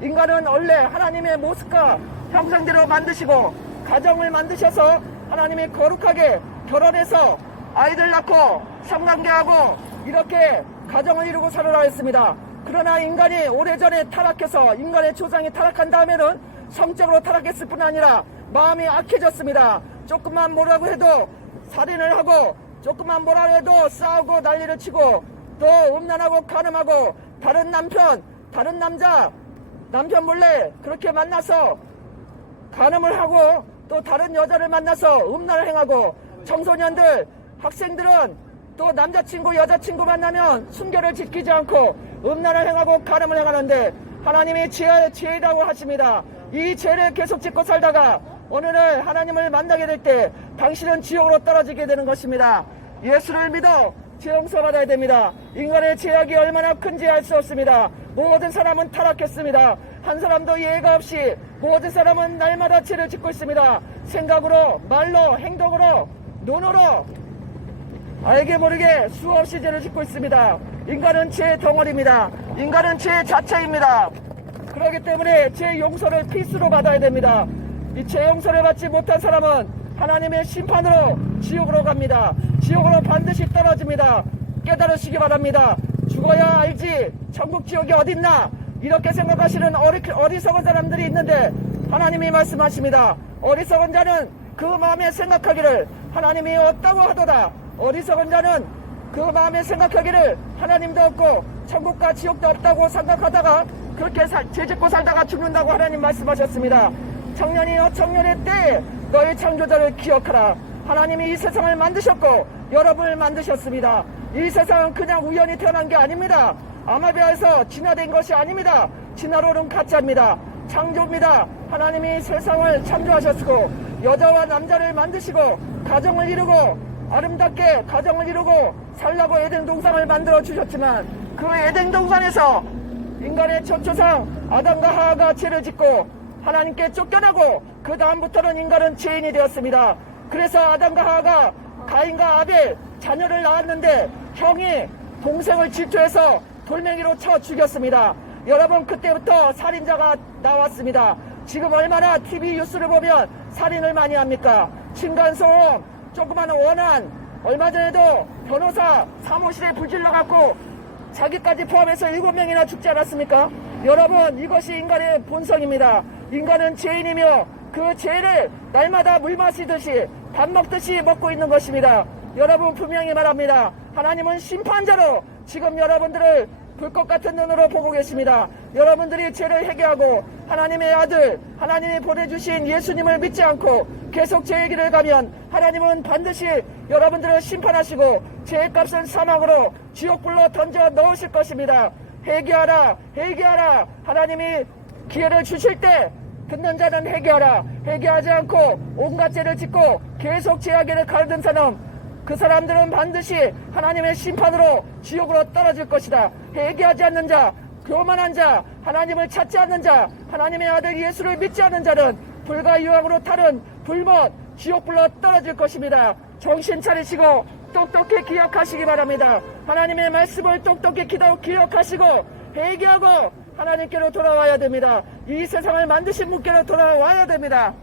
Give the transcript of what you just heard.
인간은 원래 하나님의 모습과 형상대로 만드시고 가정을 만드셔서 하나님이 거룩하게 결혼해서 아이들 낳고 성관계하고 이렇게 가정을 이루고 살아라 했습니다. 그러나 인간이 오래전에 타락해서 인간의 조상이 타락한 다음에는 성적으로 타락했을 뿐 아니라 마음이 악해졌습니다. 조금만 뭐라고 해도 살인을 하고 조금만 뭐라고 해도 싸우고 난리를 치고 또 음란하고 가늠하고 다른 남편, 다른 남자, 남편 몰래 그렇게 만나서 간음을 하고 또 다른 여자를 만나서 음란을 행하고 청소년들, 학생들은 또 남자친구, 여자친구 만나면 순결을 지키지 않고 음란을 행하고 간음을 행하는데 하나님이 죄, 죄라고 하십니다. 이 죄를 계속 짓고 살다가 어느 날 하나님을 만나게 될 때 당신은 지옥으로 떨어지게 되는 것입니다. 예수를 믿어 죄 용서받아야 됩니다. 인간의 죄악이 얼마나 큰지 알 수 없습니다. 모든 사람은 타락했습니다. 한 사람도 예외가 없이 모든 사람은 날마다 죄를 짓고 있습니다. 생각으로, 말로, 행동으로, 눈으로 알게 모르게 수없이 죄를 짓고 있습니다. 인간은 죄의 덩어리입니다. 인간은 죄 자체입니다. 그렇기 때문에 죄 용서를 필수로 받아야 됩니다. 이 죄 용서를 받지 못한 사람은 하나님의 심판으로 지옥으로 갑니다. 지옥으로 반드시 떨어집니다. 깨달으시기 바랍니다. 죽어야 알지 천국 지옥이 어딨나 이렇게 생각하시는 어리, 어리석은 사람들이 있는데 하나님이 말씀하십니다. 어리석은 자는 그 마음에 생각하기를 하나님이 없다고 하도다. 어리석은 자는 그 마음에 생각하기를 하나님도 없고 천국과 지옥도 없다고 생각하다가 그렇게 살, 죄짓고 살다가 죽는다고 하나님 말씀하셨습니다. 청년이여 청년의 때에 너희 창조자를 기억하라. 하나님이 이 세상을 만드셨고 여러분을 만드셨습니다. 이 세상은 그냥 우연히 태어난 게 아닙니다. 아마비아에서 진화된 것이 아닙니다. 진화론은 가짜입니다. 창조입니다. 하나님이 세상을 창조하셨고 여자와 남자를 만드시고 가정을 이루고 아름답게 가정을 이루고 살라고 에덴 동산을 만들어 주셨지만 그 에덴 동산에서 인간의 첫조상 아담과 하하가 죄를 짓고 하나님께 쫓겨나고 그 다음부터는 인간은 죄인이 되었습니다. 그래서 아담과 하하가 가인과 아벨 자녀를 낳았는데 형이 동생을 질투해서 돌멩이로 쳐 죽였습니다. 여러분 그때부터 살인자가 나왔습니다. 지금 얼마나 TV 뉴스를 보면 살인을 많이 합니까? 층간소음, 조그마한 원한, 얼마 전에도 변호사 사무실에 불질러 갖고 자기까지 포함해서 일곱 명이나 죽지 않았습니까? 여러분 이것이 인간의 본성입니다. 인간은 죄인이며 그 죄를 날마다 물 마시듯이 밥 먹듯이 먹고 있는 것입니다. 여러분 분명히 말합니다. 하나님은 심판자로 지금 여러분들을 불꽃 같은 눈으로 보고 계십니다. 여러분들이 죄를 회개하고 하나님의 아들, 하나님이 보내주신 예수님을 믿지 않고 계속 죄의 길을 가면 하나님은 반드시 여러분들을 심판하시고 죄의 값은 사망으로 지옥불로 던져 넣으실 것입니다. 회개하라, 회개하라. 하나님이 기회를 주실 때 듣는 자는 회개하라. 회개하지 않고 온갖 죄를 짓고 계속 죄악에를 가르는 사람 그 사람들은 반드시 하나님의 심판으로 지옥으로 떨어질 것이다. 회개하지 않는 자, 교만한 자, 하나님을 찾지 않는 자, 하나님의 아들 예수를 믿지 않는 자는 불과 유황으로 타는 불못 지옥불로 떨어질 것입니다. 정신 차리시고 똑똑히 기억하시기 바랍니다. 하나님의 말씀을 똑똑히 기억하시고 회개하고 하나님께로 돌아와야 됩니다. 이 세상을 만드신 분께로 돌아와야 됩니다.